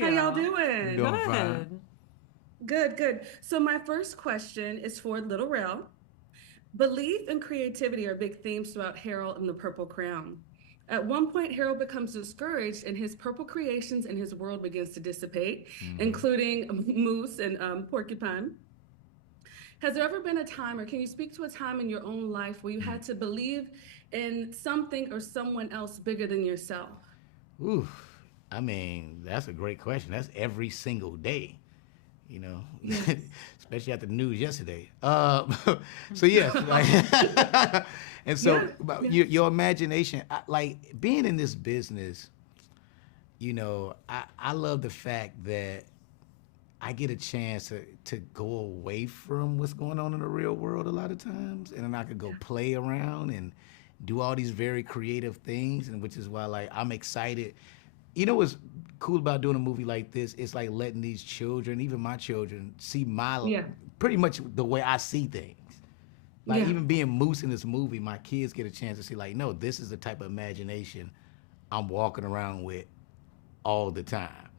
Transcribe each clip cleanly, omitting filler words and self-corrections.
How y'all you? We're doing? doing fine. Good. Good, good. So my first question is for Little Rel. Belief and creativity are big themes throughout Harold and the Purple Crayon. At one point, Harold becomes discouraged and his purple creations and his world begins to dissipate, Hmm. including moose and porcupine. Has there ever been a time, or can you speak to a time in your own life where you had to believe in something or someone else bigger than yourself? Ooh, I mean, that's a great question. That's every single day, you know, Yes. especially after the news yesterday. So yes, like, and so Yeah. about Yeah. your imagination, like being in this business, I love the fact that I get a chance to go away from what's going on in the real world a lot of times, and then I could go play around and do all these very creative things, and which is why like I'm excited. You know what's cool about doing a movie like this? It's like letting these children, even my children, see my Yeah. pretty much the way I see things. Like Yeah. even being Moose in this movie, my kids get a chance to see like, no, this is the type of imagination I'm walking around with all the time.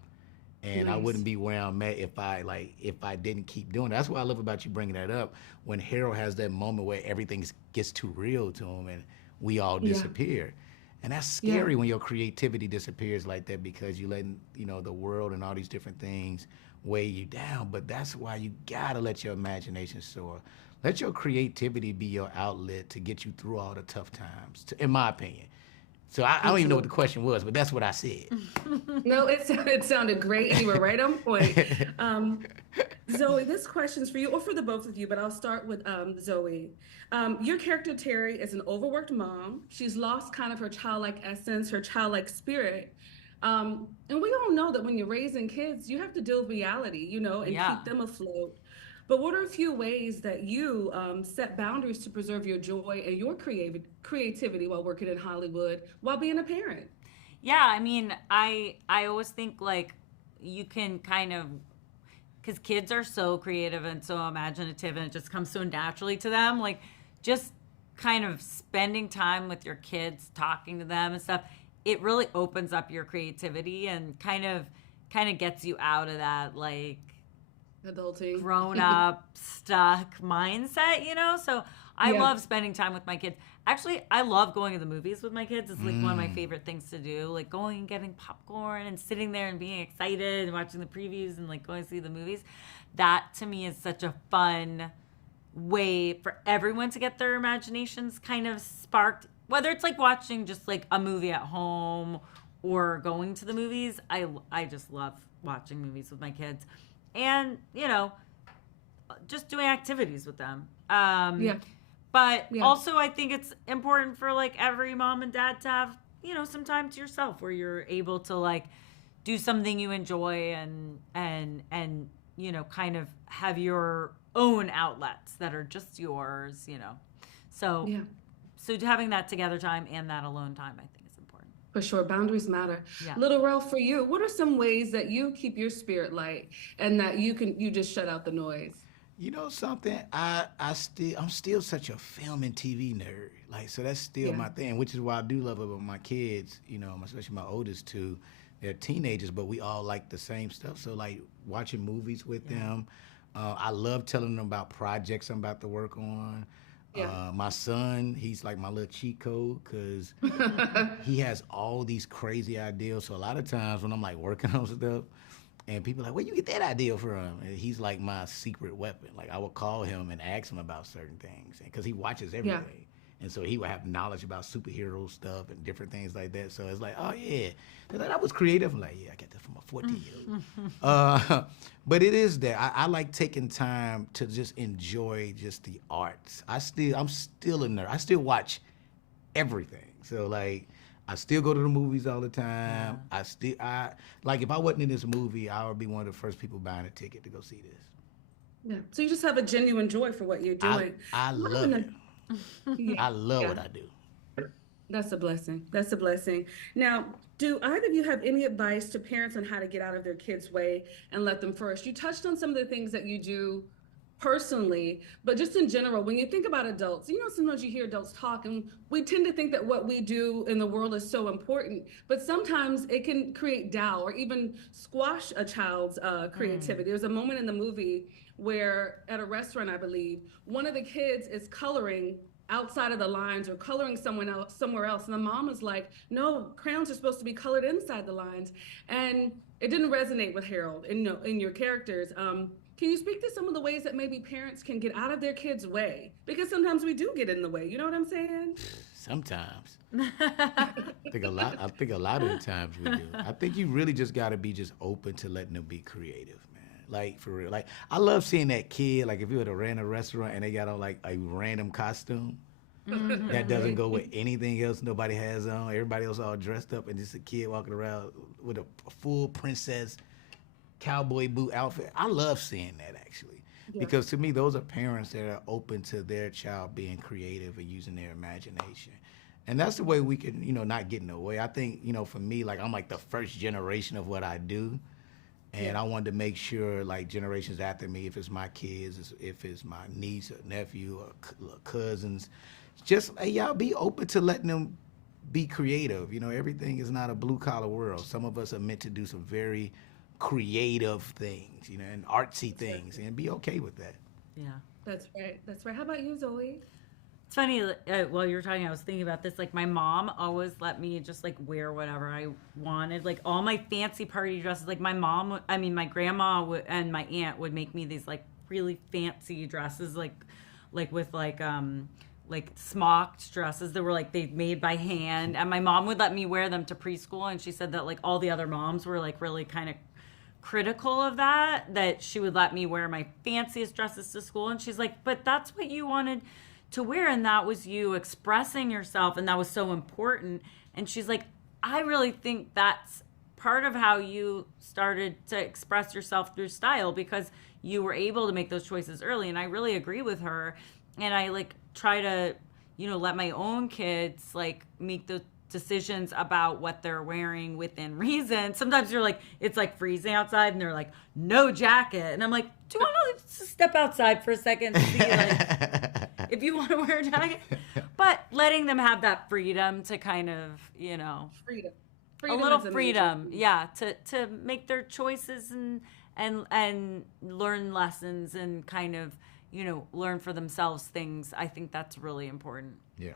And I wouldn't Nice. be where I'm at if I didn't keep doing it. That's what I love about you bringing that up. When Harold has that moment where everything gets too real to him and we all Yeah. disappear, and that's Yeah. scary when your creativity disappears like that because you letting the world and all these different things weigh you down. But that's why you gotta let your imagination soar. Let your creativity be your outlet to get you through all the tough times. In my opinion. So I don't even know what the Absolutely. question was, but that's what I said. No, it sounded great, and you were right on point. Um, Zoe, this question's for you, or for the both of you, but I'll start with Zoe. Your character Terry is an overworked mom. She's lost kind of her childlike essence, her childlike spirit. And we all know that when you're raising kids, you have to deal with reality, and Yeah. keep them afloat. But what are a few ways that you set boundaries to preserve your joy and your creativity while working in Hollywood while being a parent? Yeah, I mean, I always think like you can kind of, because kids are so creative and so imaginative and it just comes so naturally to them, like just kind of spending time with your kids, talking to them and stuff, it really opens up your creativity and kind of gets you out of that like Adulting. grown up, stuck mindset, So I Yeah. love spending time with my kids. Actually, I love going to the movies with my kids. It's like one of my Mm. favorite things to do. Like going and getting popcorn and sitting there and being excited and watching the previews and like going to see the movies. That to me is such a fun way for everyone to get their imaginations kind of sparked. Whether it's like watching just like a movie at home or going to the movies, I just love watching movies with my kids. And, just doing activities with them. Yeah. But Yeah. also, I think it's important for like every mom and dad to have, some time to yourself where you're able to like do something you enjoy and kind of have your own outlets that are just yours. So Yeah. so having that together time and that alone time, I think is important. For sure. Boundaries matter. Yeah. Little Ralph, for you, what are some ways that you keep your spirit light and that you just shut out the noise? You know something? I'm still such a film and TV nerd. Like so that's still Yeah. my thing, which is why I do love about my kids, especially my oldest two. They're teenagers, but we all like the same stuff. So like watching movies with Yeah. them. I love telling them about projects I'm about to work on. Yeah. My son, he's like my little cheat code because he has all these crazy ideas. So a lot of times when I'm like working on stuff, and people are like, where you get that idea from? And he's like my secret weapon. Like I would call him and ask him about certain things because he watches Yeah. everything. And so he would have knowledge about superhero stuff and different things like that. So it's like, oh yeah, they're like, that was creative. I'm like, yeah, I got that from a 14-year-old. But it is that I like taking time to just enjoy just the arts. I'm still a nerd. I still watch everything. So like I still go to the movies all the Yeah. time. I like if I wasn't in this movie, I would be one of the first people buying a ticket to go see this. Yeah. So you just have a genuine joy for what you're I doing. I What love it. Yeah. I love Yeah. what I do. That's a blessing. That's a blessing. Now, do either of you have any advice to parents on how to get out of their kids' way and let them first? You touched on some of the things that you do personally, but just in general, when you think about adults, sometimes you hear adults talk and we tend to think that what we do in the world is so important, but sometimes it can create doubt or even squash a child's creativity. There's a moment in the movie where at a restaurant, I believe, one of the kids is coloring outside of the lines or coloring someone else somewhere else, and the mom is like, no, crayons are supposed to be colored inside the lines. And it didn't resonate with Harold in your characters. Can you speak to some of the ways that maybe parents can get out of their kids' way? Because sometimes we do get in the way. You know what I'm saying? Sometimes. I think a lot of the times we do. I think you really just got to be just open to letting them be creative, man. Like, for real. Like, I love seeing that kid, like, if you were at a random restaurant and they got on, like, a random costume that doesn't go with anything else nobody has on. Everybody else all dressed up and just a kid walking around with a full princess cowboy boot outfit. I love seeing that, actually. Yeah. Because to me, those are parents that are open to their child being creative and using their imagination. And that's the way we can, not get in the way. I think, for me, like, I'm like the first generation of what I do. And I wanted to make sure, like, generations after me, if it's my kids, if it's my niece or nephew or cousins, just, hey, y'all be open to letting them be creative. Everything is not a blue-collar world. Some of us are meant to do some very creative things, and artsy things, and be okay with that. Yeah. That's right. That's right. How about you, Zooey? It's funny, while you were talking, I was thinking about this. Like, my mom always let me just, like, wear whatever I wanted. Like, all my fancy party dresses. Like, my grandma and my aunt would make me these, like, really fancy dresses, like with, like smocked dresses that were, like, they made by hand. And my mom would let me wear them to preschool, and she said that, like, all the other moms were, like, really kind of critical of that she would let me wear my fanciest dresses to school. And she's like, but that's what you wanted to wear, and that was you expressing yourself, and that was so important. And she's like, I really think that's part of how you started to express yourself through style, because you were able to make those choices early. And I really agree with her. And I, like, try to let my own kids, like, make the decisions about what they're wearing within reason. Sometimes you're like, it's like freezing outside and they're like, no jacket. And I'm like, do you want to step outside for a second to see, like, if you want to wear a jacket? But letting them have that freedom to kind of, freedom a little freedom. Yeah. To make their choices and learn lessons and kind of, learn for themselves things. I think that's really important. Yeah.